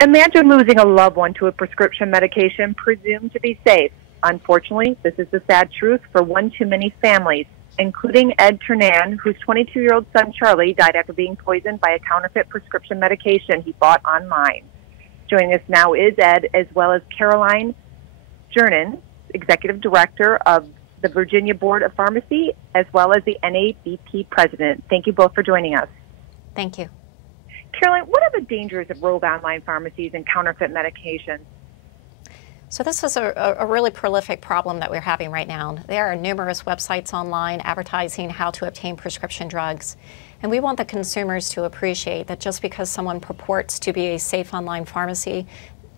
Imagine losing a loved one to a prescription medication presumed to be safe. Unfortunately, this is the sad truth for one too many families, including Ed Ternan, whose 22-year-old son Charlie died after being poisoned by a counterfeit prescription medication he bought online. Joining us now is Ed, as well as Caroline Jernan, Executive Director of the Virginia Board of Pharmacy, as well as the NABP President. Thank you both for joining us. Thank you. Caroline, what are the dangers of rogue online pharmacies and counterfeit medications? So this is a really prolific problem that we're having right now. There are numerous websites online advertising how to obtain prescription drugs. And we want the consumers to appreciate that just because someone purports to be a safe online pharmacy,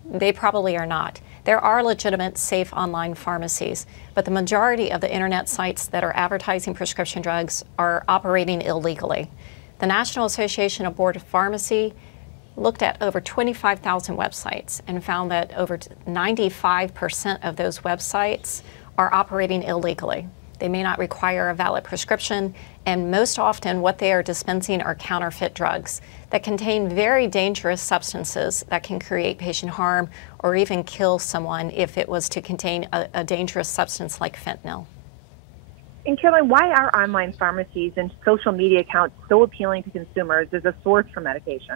they probably are not. There are legitimate safe online pharmacies, but the majority of the internet sites that are advertising prescription drugs are operating illegally. The National Association of Board of Pharmacy looked at over 25,000 websites and found that over 95% of those websites are operating illegally. They may not require a valid prescription, and most often what they are dispensing are counterfeit drugs that contain very dangerous substances that can create patient harm or even kill someone if it was to contain a dangerous substance like fentanyl. And Caroline, why are online pharmacies and social media accounts so appealing to consumers as a source for medication?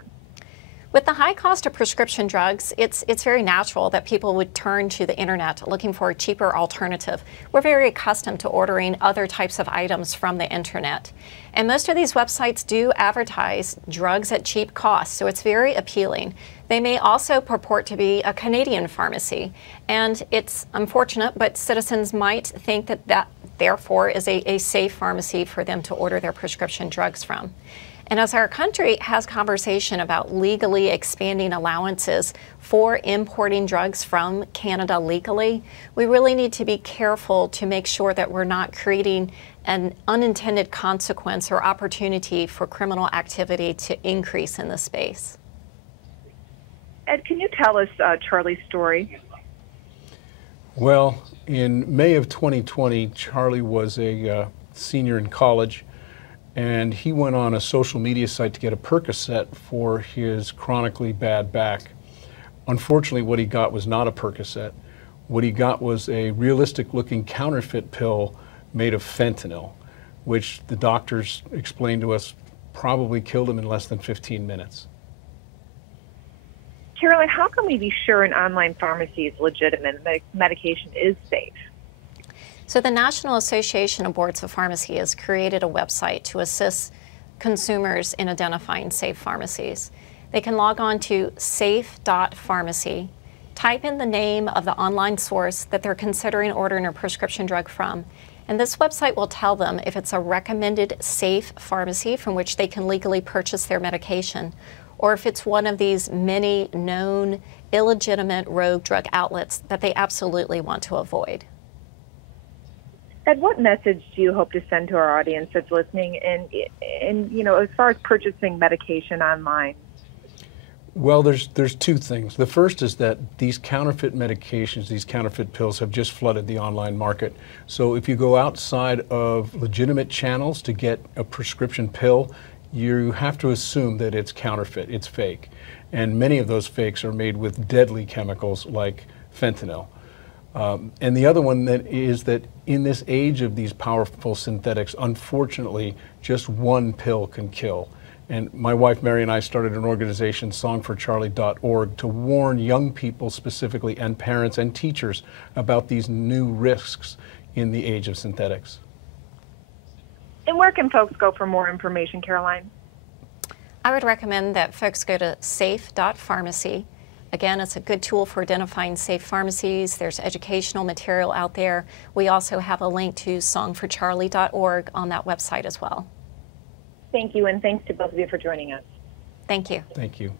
With the high cost of prescription drugs, it's very natural that people would turn to the internet looking for a cheaper alternative. We're very accustomed to ordering other types of items from the internet. And most of these websites do advertise drugs at cheap costs, so it's very appealing. They may also purport to be a Canadian pharmacy, and it's unfortunate, but citizens might think that therefore is a safe pharmacy for them to order their prescription drugs from. And as our country has conversation about legally expanding allowances for importing drugs from Canada legally, we really need to be careful to make sure that we're not creating an unintended consequence or opportunity for criminal activity to increase in the space. Ed, can you tell us Charlie's story? Well, in May of 2020, Charlie was a senior in college, and he went on a social media site to get a Percocet for his chronically bad back. Unfortunately, what he got was not a Percocet. What he got was a realistic-looking counterfeit pill made of fentanyl, which the doctors explained to us probably killed him in less than 15 minutes. Caroline, how can we be sure an online pharmacy is legitimate and that medication is safe? So the National Association of Boards of Pharmacy has created a website to assist consumers in identifying safe pharmacies. They can log on to safe.pharmacy, type in the name of the online source that they're considering ordering a prescription drug from, and this website will tell them if it's a recommended safe pharmacy from which they can legally purchase their medication, or if it's one of these many known illegitimate rogue drug outlets that they absolutely want to avoid. Ed, what message do you hope to send to our audience that's listening and you know, as far as purchasing medication online? Well, there's two things. The first is that these counterfeit medications, these counterfeit pills have just flooded the online market. So if you go outside of legitimate channels to get a prescription pill, you have to assume that it's counterfeit, it's fake. And many of those fakes are made with deadly chemicals like fentanyl. And the other one that is that in this age of these powerful synthetics, unfortunately, just one pill can kill. And my wife Mary and I started an organization, songforcharlie.org, to warn young people specifically, and parents and teachers, about these new risks in the age of synthetics. And where can folks go for more information, Caroline? I would recommend that folks go to safe.pharmacy. Again, it's a good tool for identifying safe pharmacies. There's educational material out there. We also have a link to songforcharlie.org on that website as well. Thank you, and thanks to both of you for joining us. Thank you. Thank you.